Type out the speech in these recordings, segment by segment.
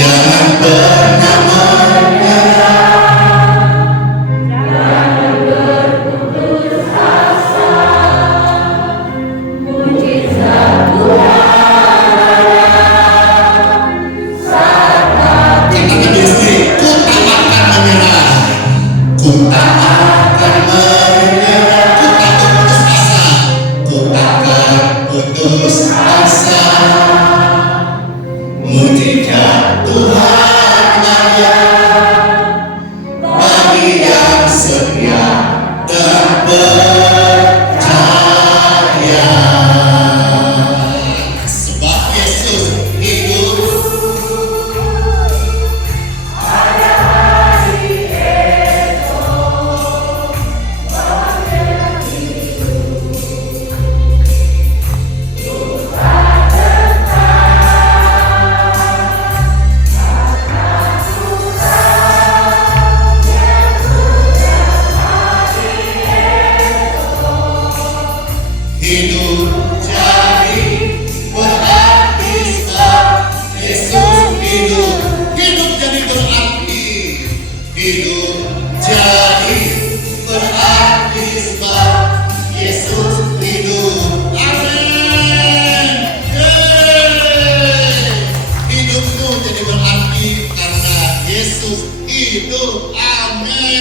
Jangan pernah menyerah, jangan berputus asa. Mujizat Tuhan ada saat katakan diri sendiri, ku tak akan menyerah, ku tak akan menyerah, ku tak putus asa. Mujizat Tuhan ada bagi yang setia dan percaya. Sebab Yesus hidup, hidup jadi berarti sebab Yesus hidup. Hidup jadi berarti, hidup jadi berarti sebab Yesus hidup. Amin. Hidupku jadi berarti karena Yesus hidup. Amin.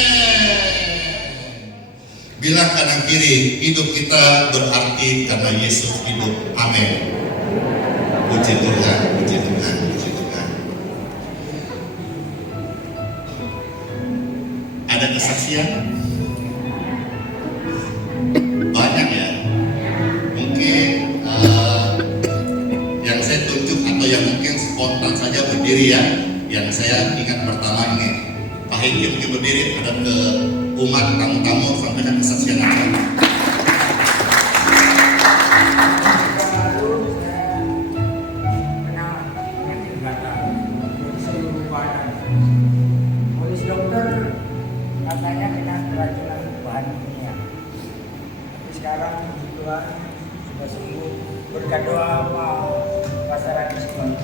Bilang kanan kiri, hidup kita berarti karena Yesus hidup. Amin. Puji Tuhan, puji Tuhan, puji Tuhan. Ada kesaksian? Banyak ya. Mungkin yang saya tunjuk atau yang mungkin spontan saja berdiri ya. Yang saya ingat pertama ini, Pak Hengki mungkin berdiri, ada ke umat tamu-tamu sampaikan kesaksian apa? Lalu saya kena penyakit gatal di seluruh badan. Polis dokter katanya kena keracunan bahan kimia. Tapi sekarang puji Tuhan sudah sembuh. Berkat doa sama masyarakat semua.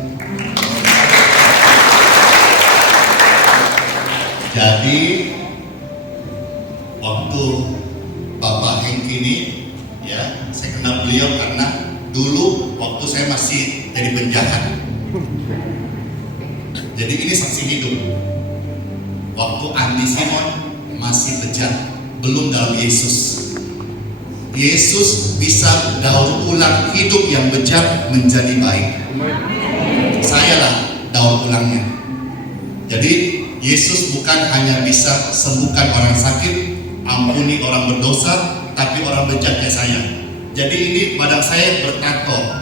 Jadi waktu Bapak Hengki ini ya, saya kenal beliau karena dulu waktu saya masih jadi penjahat. Jadi ini saksi hidup. Waktu Andi Simon masih bejat, belum dalam Yesus. Yesus bisa daur ulang hidup yang bejat menjadi baik. Sayalah daur ulangnya. Jadi Yesus bukan hanya bisa sembuhkan orang sakit, ampuni orang berdosa, tapi orang bejat kayak saya. Jadi ini badan saya bertato.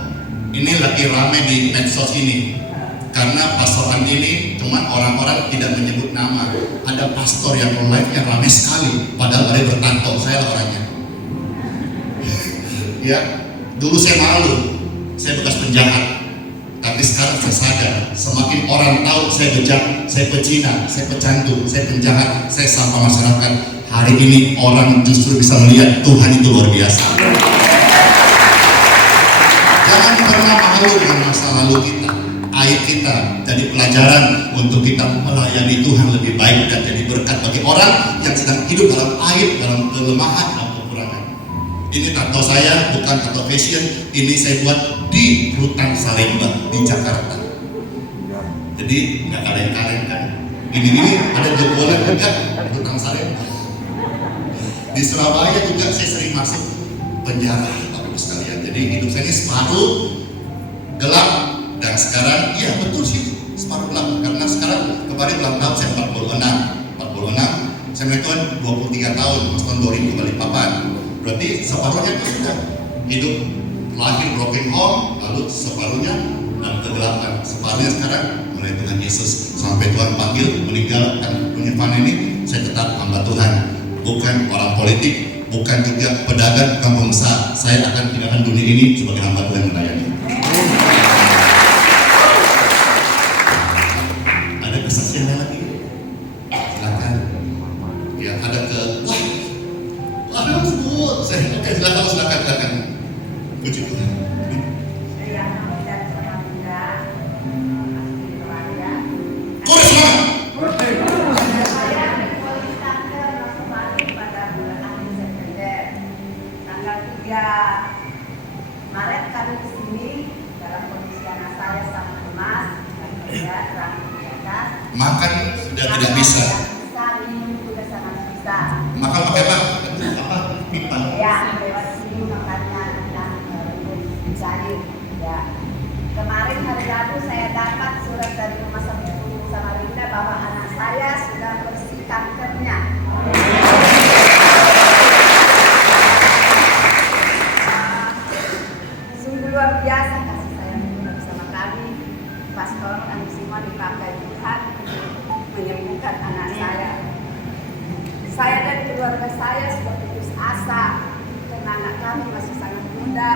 Ini lagi rame di medsos ini. Karena pastor Andi ini cuma orang-orang tidak menyebut nama. Ada pastor yang live yang rame sekali, padahal ada bertato. Saya orangnya. Ya, dulu saya malu, saya bekas penjahat. Tapi sekarang saya sadar, semakin orang tahu saya bejat, saya pecina, saya pecandu, saya penjahat, saya sampah masyarakat. Hari ini orang justru bisa melihat Tuhan itu luar biasa. Jangan pernah malu dengan masa lalu kita. Aib kita jadi pelajaran untuk kita melayani Tuhan lebih baik dan jadi berkat bagi orang yang sedang hidup dalam aib, dalam kelemahan, dalam kekurangan. Ini tato saya bukan tato fashion, ini saya buat di Rutan Salemba di Jakarta. Jadi nggak kaleng-kaleng kan. Ini ada jebolan juga Rutan Salemba. Di Surabaya juga saya sering masuk penjara, Bapak sekalian. Jadi hidup saya ini separuh gelap dan sekarang iya betul sih separuh gelap karena sekarang kemarin ulang tahun saya 46. Saya menikah 23 tahun, mas tahun 2000 Balikpapan. Berarti separuhnya itu sudah hidup lahir broken home, lalu separuhnya dalam kegelapan, separuhnya sekarang mulai dengan Yesus sampai Tuhan panggil meninggalkan dunia fana ini. Saya tetap hamba Tuhan, bukan orang politik, bukan juga pedagang, bukan pengusaha. Saya akan tinggalkan dunia ini sebagai hamba Tuhan melayani. Ada kesaksian lagi? Silakan. Ya ada ke ada sebut. Saya silakan. Puji Tuhan. Saya Hamida Pramila, asli Telaga. ya, rambut di atas. Makan sudah tidak bisa. Minum juga sangat bisa. Makan pakai apa? Pipa. Ya, lewat sini makannya dan cair. Ya. Kemarin hari Rabu saya dapat surat dari Rumah Sakit Umum Samarinda bahwa anak saya sudah bersih kankernya. Sungguh luar biasa kasih sayang Tuhan bersama kami. Pastor kami semua dipakai Tuhan menyembuhkan anak saya. Saya dan keluarga saya sudah putus asa karena anak kami masih sangat muda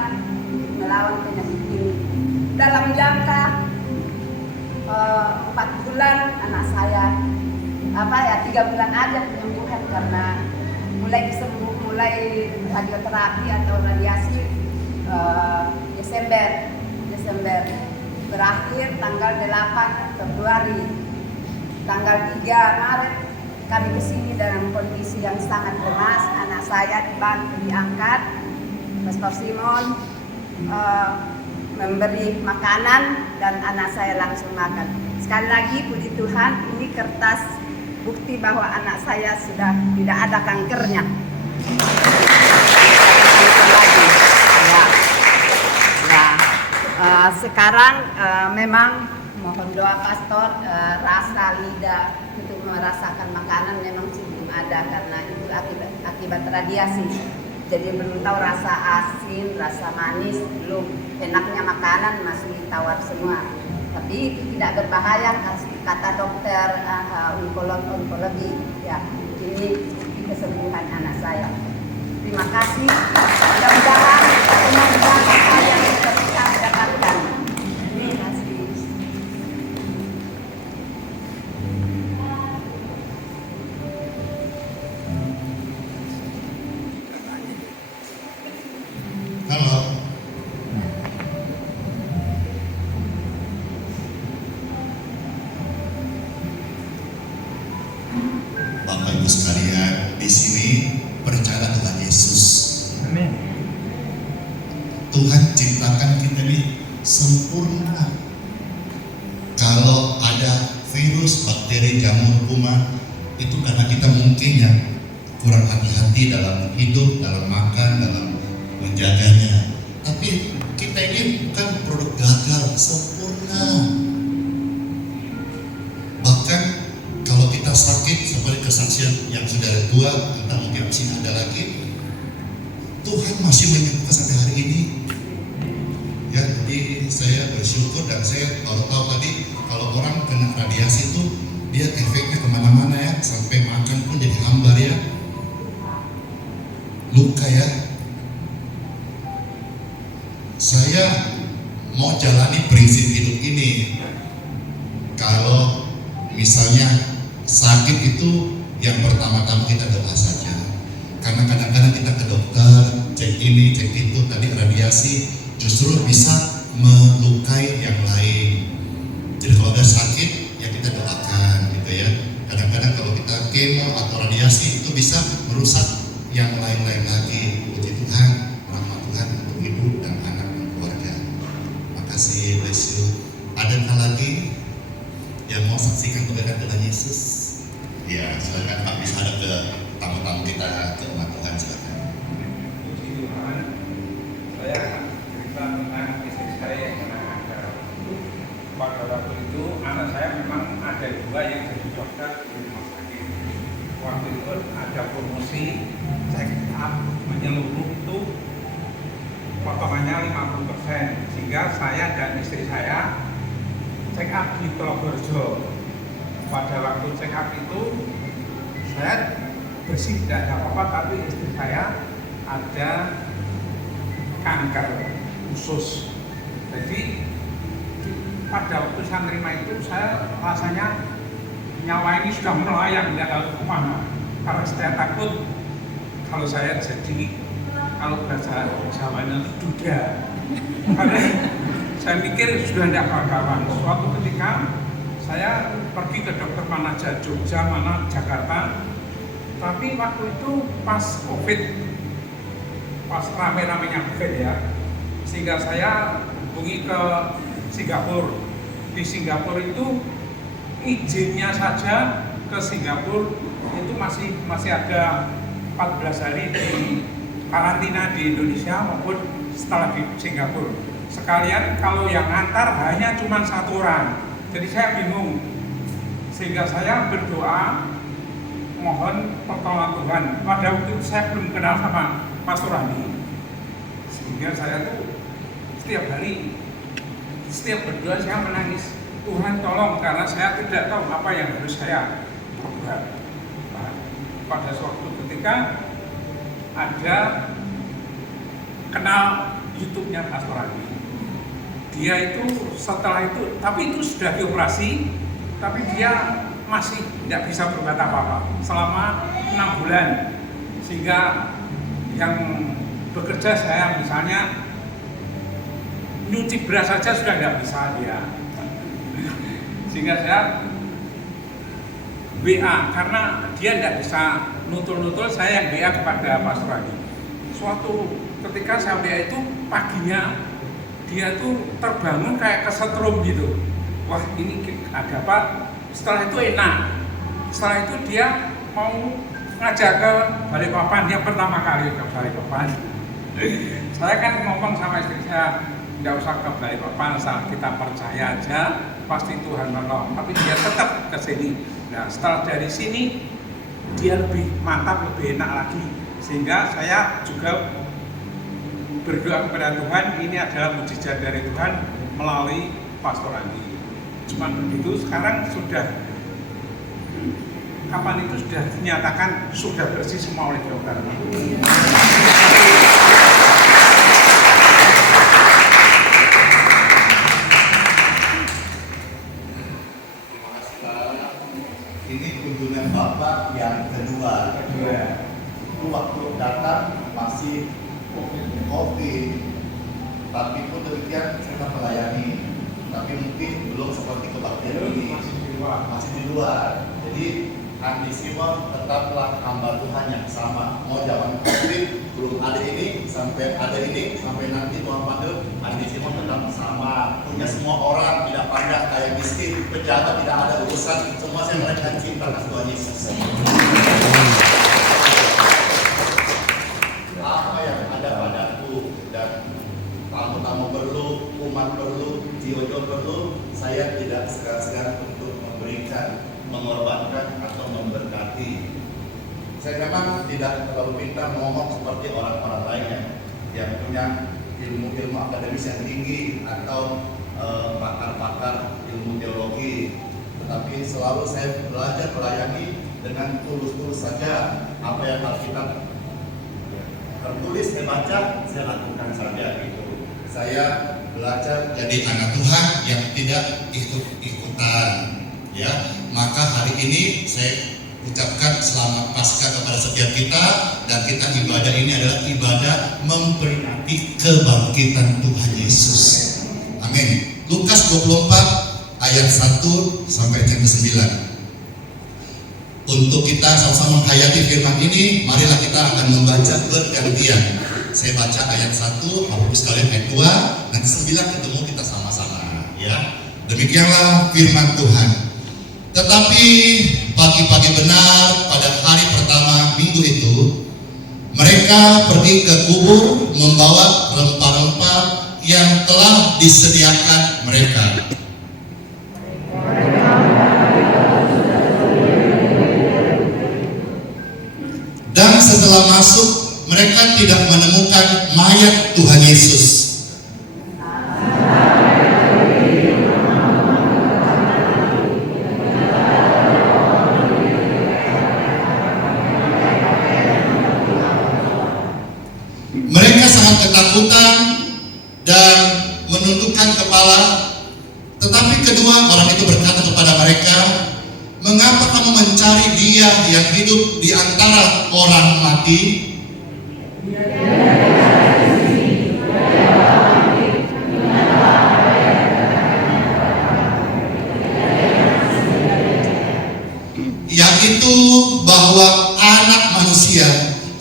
melawan penyakit ini. Dalam jangka 4 bulan anak saya 3 bulan aja penyembuhan karena mulai radioterapi atau radiasi Desember berakhir tanggal 8 Februari. Tanggal 3 Maret kami kesini dalam kondisi yang sangat lemas. Anak saya dibantu diangkat. Pastor Simon memberi makanan dan anak saya langsung makan. Sekali lagi puji Tuhan, ini kertas bukti bahwa anak saya sudah tidak ada kankernya. Sekarang memang mohon doa pastor, rasa lidah untuk merasakan makanan memang belum ada karena itu akibat radiasi. Jadi belum tahu rasa asin, rasa manis, belum. Enaknya makanan masih tawar semua. Tapi itu tidak berbahaya kata dokter onkologi. Ya, ini kesembuhan anak saya. Terima kasih. Mudah-mudahan teman-teman saya bisa mendapatkan. Terima kasih. Halo. Bapak Ibu sekalian, di sini percaya dengan Yesus. Amin. Tuhan ciptakan kita ini sempurna. Kalau ada virus, bakteri, jamur, kuman, itu karena kita mungkin ya kurang hati-hati dalam hidup, dalam makan, dalam menjaganya. Tapi kita ini bukan produk gagal, sempurna. Bahkan kalau kita sakit seperti kesaksian yang sudah dua, entah mungkin masih ada lagi, Tuhan masih menyembuhkan sampai hari ini. Ya, jadi saya bersyukur dan saya baru tahu tadi kalau orang kena radiasi itu dia efeknya kemana-mana ya, sampai makan pun jadi hambar ya, luka ya. Saya mau jalani prinsip hidup ini. Kalau misalnya sakit itu yang pertama-tama kita doa saja. Karena kadang-kadang kita ke dokter, cek ini, cek itu, tadi radiasi justru bisa melukai yang lain. Jadi kalau ada sakit, ya kita doakan gitu ya. Kadang-kadang kalau kita kemo atau radiasi itu bisa merusak yang lain-lain lagi. Puji Tuhan, rahmat Tuhan untuk hidup dan anak dan keluarga. Makasih, bless you. Adakah lagi yang mau saksikan kebaikan dengan Yesus? Ya, silakan Pak, bisa ada ke tamu-tamu kita, ke umat Tuhan, silakan. Puji Tuhan, saya cerita tentang istri saya yang pernah ada. Pada waktu itu anak saya memang ada 2 yang jadi dokter di rumah sakit. Waktu itu ada promosi check up menyeluruh itu potongannya 50%, sehingga saya dan istri saya check up di Purworejo. Pada waktu check up itu saya bersih tidak ada apa-apa, tapi istri saya ada kanker usus. Jadi pada waktu saya terima itu saya rasanya nyawa ini sudah melayang, tidak tahu kemana. Karena saya takut kalau saya jadi, kalau bahasa Jawanya itu duda. Karena saya mikir sudah tidak kawan-kawan. Suatu ketika saya pergi ke dokter mana aja, Jogja, mana Jakarta. Tapi waktu itu pas COVID, pas rame-ramenya COVID ya, sehingga saya hubungi ke Singapura. di Singapura itu izinnya saja ke Singapura itu masih ada 14 hari di karantina di Indonesia maupun setelah di Singapura. Sekalian kalau yang antar hanya cuma 1 orang. Jadi saya bingung. Sehingga saya berdoa mohon pertolongan Tuhan. Pada waktu itu saya belum kenal sama Pastor Andi. Sehingga saya tuh setiap hari, setiap berdoa saya menangis. Tuhan tolong, karena saya tidak tahu apa yang harus saya berbuat. Nah, pada suatu ketika ada kenal YouTube-nya Pastor Andi. Dia itu setelah itu, tapi itu sudah dioperasi, tapi dia masih tidak bisa berbuat apa-apa selama 6 bulan. Sehingga yang bekerja saya misalnya nyuci beras saja sudah tidak bisa dia. Sehingga saya WA, karena dia tidak bisa nutul-nutul, saya yang WA kepada Pastor Andi. Suatu ketika saya WA itu paginya dia tuh terbangun kayak kesetrum gitu. Wah, ini ada apa? Setelah itu enak. Setelah itu dia mau ngajak ke Balikpapan, yang pertama kali ke Balikpapan. Saya kan ngomong sama istri saya, nggak usah ke Balikpapan, kita percaya aja, pasti Tuhan menolong. Tapi dia tetap ke sini. Nah, setelah dari sini dia lebih mantap, lebih enak lagi. Sehingga saya juga berdoa kepada Tuhan, ini adalah mujizat dari Tuhan melalui Pastor Andi. Cuma begitu, sekarang sudah kapan itu sudah dinyatakan sudah bersih semua oleh dokter. Terima kasih Pak. Ini kunjungan Bapak yang kedua. Itu waktu datang masih COVID, tapi pun demikian kita melayani, tapi mungkin belum seperti kebaktian ini, masih di luar. Jadi Andi Simon tetaplah hamba Tuhan yang sama. Mau zaman COVID belum ada ini, sampai ada ini, sampai nanti Tuhan panggil, Andi Simon tetap sama. Punya semua orang, tidak pandang kayak miskin, pejabat tidak ada urusan, semua saya mereka cinta kasih Tuhan Yesus. Apa yang ada padaku dan tamu-tamu perlu, umat perlu, Jiojo perlu, saya tidak segan-segan untuk memberikan, mengorbankan atau memberkati. Saya memang tidak terlalu pintar ngomong seperti orang-orang lainnya yang punya ilmu-ilmu akademis yang tinggi atau pakar-pakar ilmu teologi, tetapi selalu saya belajar melayani dengan tulus-tulus saja. Apa yang Alkitab tertulis saya baca, saya lakukan saja gitu. Saya belajar jadi anak Tuhan yang tidak ikut-ikutan, ya. Maka hari ini saya ucapkan selamat Paskah kepada setiap kita, dan kita ibadah ini adalah ibadah memperingati kebangkitan Tuhan Yesus. Amin. Lukas 24 ayat 1 sampai yang ke-9. Untuk kita sama-sama menghayati firman ini, marilah kita akan membaca bergantian. Saya baca ayat 1, Bapak sekalian ayat 2, nanti 9 ketemu kita sama-sama, ya. Demikianlah firman Tuhan. Tetapi pagi-pagi benar pada hari pertama minggu itu, mereka pergi ke kubur membawa rempah-rempah yang telah disediakan mereka. Dan setelah masuk, mereka tidak menemukan mayat Tuhan Yesus. Mereka sangat ketakutan dan menundukkan kepala. Tetapi kedua orang itu berkata kepada mereka, "Mengapa kamu mencari Dia yang hidup di antara orang mati? Yaitu bahwa anak manusia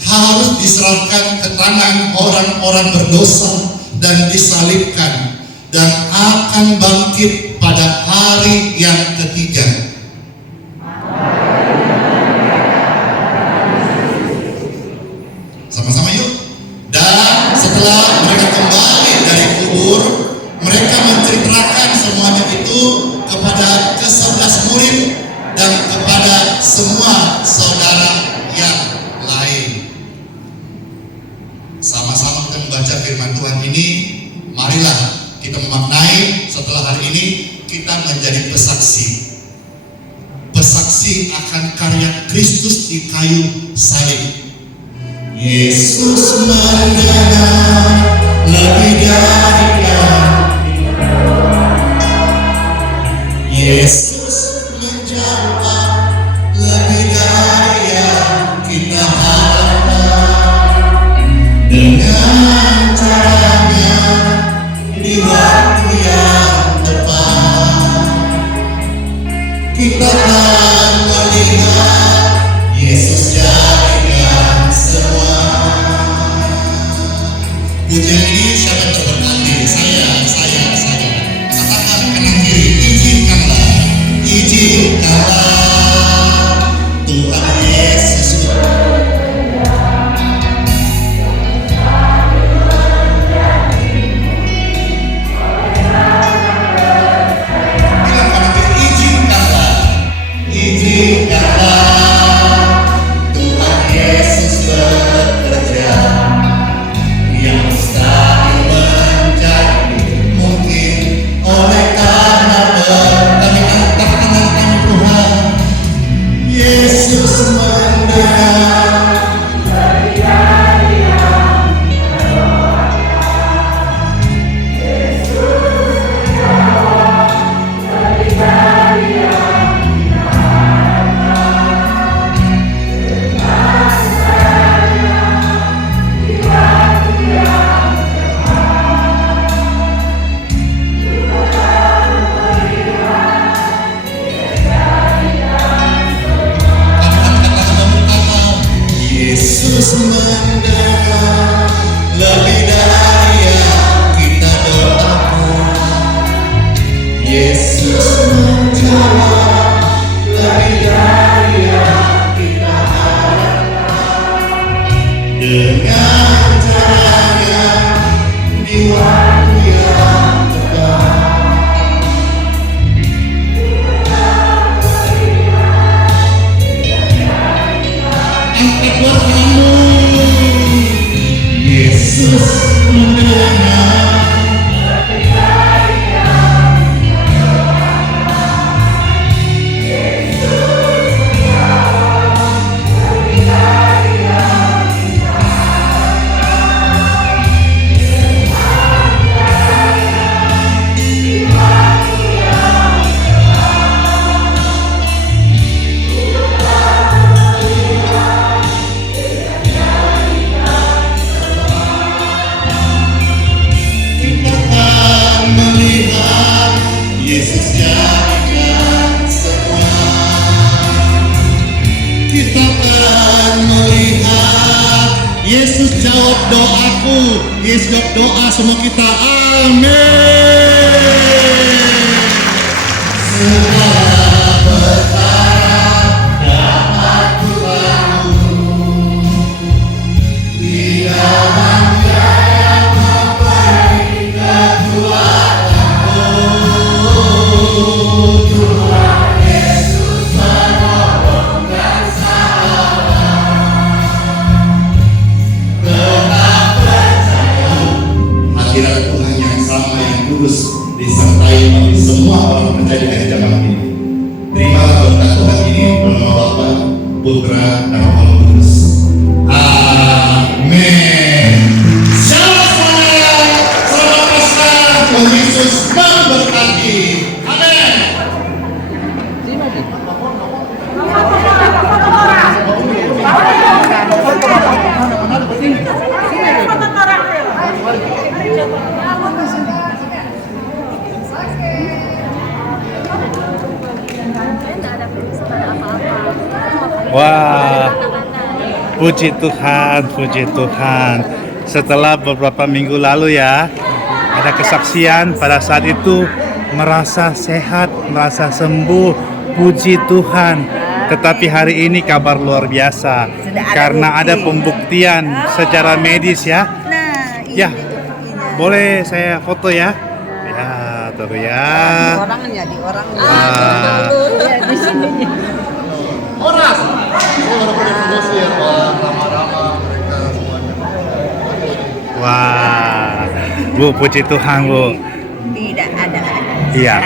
harus diserahkan ke tangan orang-orang berdosa dan disalibkan, dan akan bangkit pada hari yang ketiga. Sama-sama yuk. Dan setelah mereka kembali dari kubur, mereka menceritakan semuanya itu kepada ke-11 murid dan kepada semua saudara yang lain. Sama-sama kita membaca firman Tuhan ini. Marilah kita memaknai setelah hari ini kita menjadi pesaksi. Pesaksi akan karya Kristus di kayu salib. Yesus mendengar lebih dari yang Yesus menjawab lebih dari yang kita harapkan. Dengan caranya di waktu yang tepat, kita akan melihat Yesus jadikan semua. Pujian ini siapa terberkati? Saya. Katakan kanan kiri, izinkanlah Tuhan Yesus. Bilang kanan kiri, izinkanlah Tuhan Yesus bekerja. Yang mustahil menjadi mungkin oleh karena kami Tuhan. Yesus mendengar Yesus mendengar lebih dari yang kita doakan. Yesus menjawab lebih dari yang kita harapkan. Dengan caranya di waktu yang tepat. Angkat buat kamu. Yesus mendengar. Kita akan melihat Yesus jadikan semua. Kita akan melihat Yesus jawab doaku. Yesus jawab doa semua kita. Amin. Segala perkara dapat kubangun di dalam Dia memberi kekuatan. Oh, Tuhan Yesus menolong dan sabar. Tetap percaya hadirat Tuhan yang sama yang kudus disertai bagi semua orang percaya di gereja kami. Terimalah berkat Tuhan ini dalam Bapa, Putra, dan Roh Kudus. Amin. Shalom semuanya. Selamat Paskah. Tuhan Yesus memberkati. Amin. Wah, puji Tuhan, puji Tuhan. Setelah beberapa minggu lalu ya, ada kesaksian pada saat itu merasa sehat, merasa sembuh. Puji Tuhan. Tetapi hari ini kabar luar biasa Sudah ada karena bukti. ada pembuktian secara medis ya. Nah, ini Ya, buktinya. boleh saya foto ya? Ya, tuh ya. Di orangnya, di orangnya. Ah. Ya, di sini. Horas. Saya baru punya Mesir, Rama-Rama mereka semuanya. Wah, Bu, puji Tuhan Bu. Tidak ada. Iya.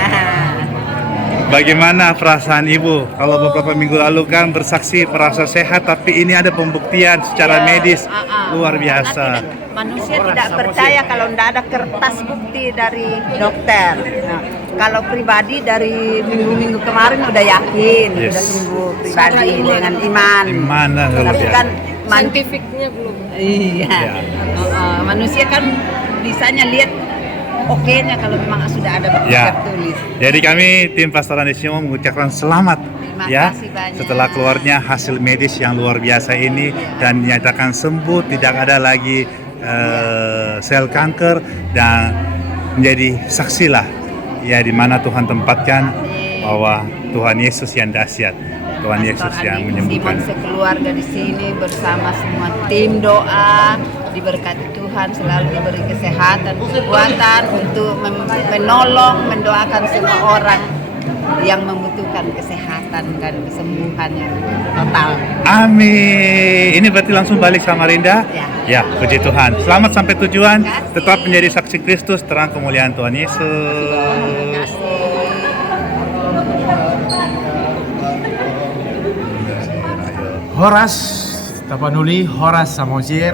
Bagaimana perasaan Ibu? Kalau beberapa minggu lalu kan bersaksi merasa sehat, tapi ini ada pembuktian secara medis luar biasa. Manusia tidak percaya kalau tidak ada kertas bukti dari dokter. Nah, kalau pribadi dari minggu-minggu kemarin udah yakin, Yes. udah sembuh pribadi dengan iman. Iman dan luar Tapi biasa. kan Saintifiknya belum. iya. Ya. Manusia kan bisanya lihat oke-nya kalau memang sudah ada bukti Ya. tertulis. Jadi kami tim Pastoral Indonesia mengucapkan selamat Terima ya kasih banyak. setelah keluarnya hasil medis yang luar biasa ini dan dinyatakan sembuh, tidak ada lagi sel kanker dan menjadi saksilah ya di mana Tuhan tempatkan bahwa Tuhan Yesus yang dahsyat, Tuhan Yesus yang menyembuhkan. Simon sekeluarga di sini bersama semua tim doa, diberkati Tuhan, selalu diberi kesehatan, kekuatan untuk menolong, mendoakan semua orang yang membutuhkan kesehatan dan kesembuhan yang total. Amin. Ini berarti langsung balik Samarinda? Ya. Ya, puji Tuhan. Selamat sampai tujuan. Terima kasih. Tetap menjadi saksi Kristus, terang kemuliaan Tuhan Yesus. Terima kasih. Horas Tapanuli, Horas Samosir,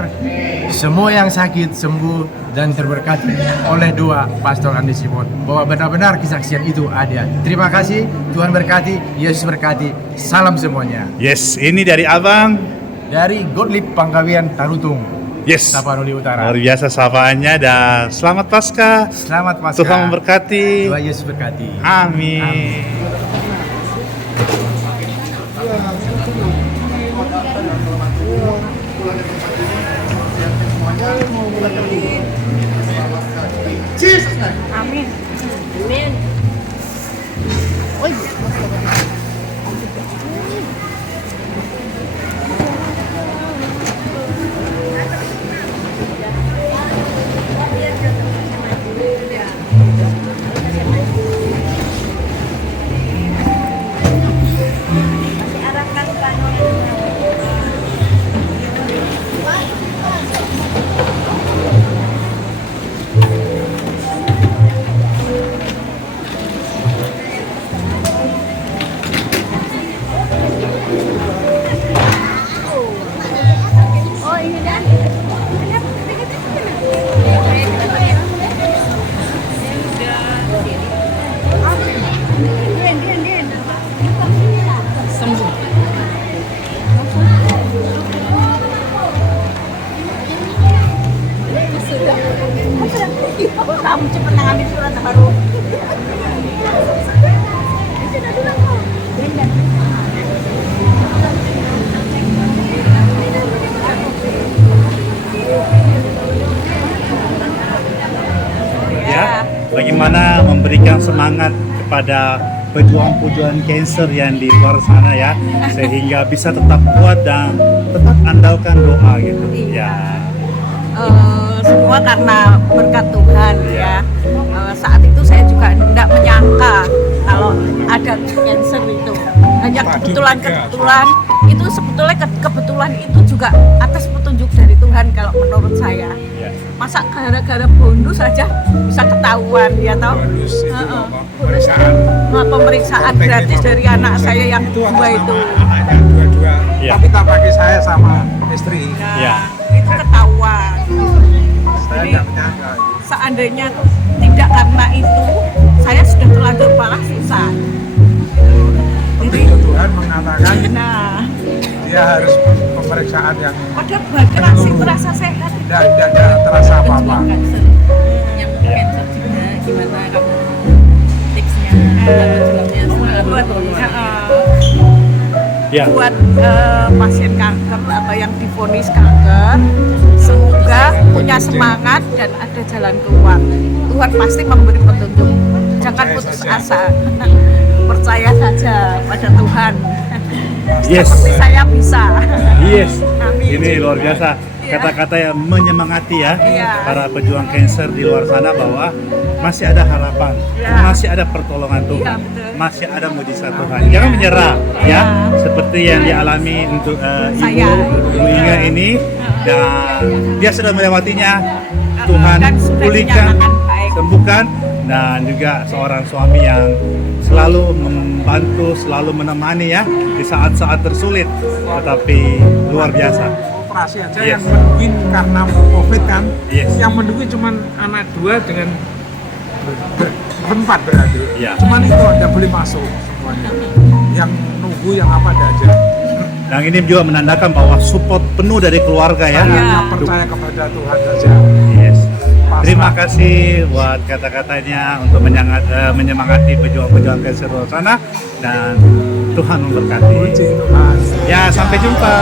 semua yang sakit sembuh dan terberkati oleh doa Pastor Andi Simon bahwa benar-benar kesaksian itu ada. Terima kasih, Tuhan berkati, Yesus berkati. Salam semuanya. Yes, ini dari Abang. Dari Godlip Pangkawian Tarutung, Yes. Tapanuli Utara. Luar biasa sapaannya dan selamat Paskah. Selamat Paskah. Tuhan memberkati. Tuhan Yesus berkati. Amin. Amin. Kamu cepat ngambil surat baru. Ya, bagaimana memberikan semangat kepada pejuang-pejuang cancer yang di luar sana ya, sehingga bisa tetap kuat dan tetap andalkan doa gitu. Ya. Semua karena berkat Tuhan ya. Saat itu saya juga tidak menyangka kalau ada cancer itu. Hanya kebetulan itu sebetulnya kebetulan itu juga atas petunjuk dari Tuhan kalau menurut saya. Ya. Masa gara-gara bonus saja bisa ketahuan ya toh? Bonus itu Heeh. pemeriksaan. Pemeriksaan gratis dari anak saya yang dua itu. Anaknya dua-dua. Ya. Tapi tak pakai saya sama istri. Nah, Ya. itu ketahuan. Saya Jadi, tidak menyangka. seandainya tidak karena itu, saya sudah terlanjur parah susah. Jadi, Tuhan mengatakan nah, dia harus pemeriksaan yang pada bagian terasa sehat. tidak terasa apa-apa. Yang cancer juga gimana kamu tipsnya dan berjuangnya buat Ya. buat pasien kanker atau yang divonis kanker, juga punya semangat dan ada jalan keluar. Tuhan pasti memberi petunjuk. Jangan putus asa. Percaya saja pada Tuhan. Yes. Seperti saya bisa. Yes, Amin. ini luar biasa. Iya. Kata-kata yang menyemangati ya Iya. para pejuang kanker di luar sana bahwa masih ada harapan, Iya. masih ada pertolongan Tuhan, Iya, betul. masih ada mujizat Tuhan. Jangan menyerah ya, seperti yang dialami untuk Saya. Ibu Inga ini, dan dia sudah melewatinya. Tuhan Dan sudah pulihkan, dinyatakan baik. sembuhkan, dan juga seorang suami yang selalu membantu, selalu menemani ya di saat-saat tersulit, tetapi luar biasa. Operasi aja Yes. yang menungguin karena COVID kan, Yes. yang menungguin cuman anak 2 dengan berempat berarti. Iya. Cuman itu tidak boleh masuk semuanya. Yang nunggu yang apa ada aja. Dan ini juga menandakan bahwa support penuh dari keluarga ya. Iya. Hanya percaya kepada Tuhan saja. Yes. Pasrah. Terima kasih buat kata-katanya untuk menyemangati pejuang-pejuang kanker luar sana, dan Tuhan memberkati. Puji Tuhan. Ya, sampai jumpa.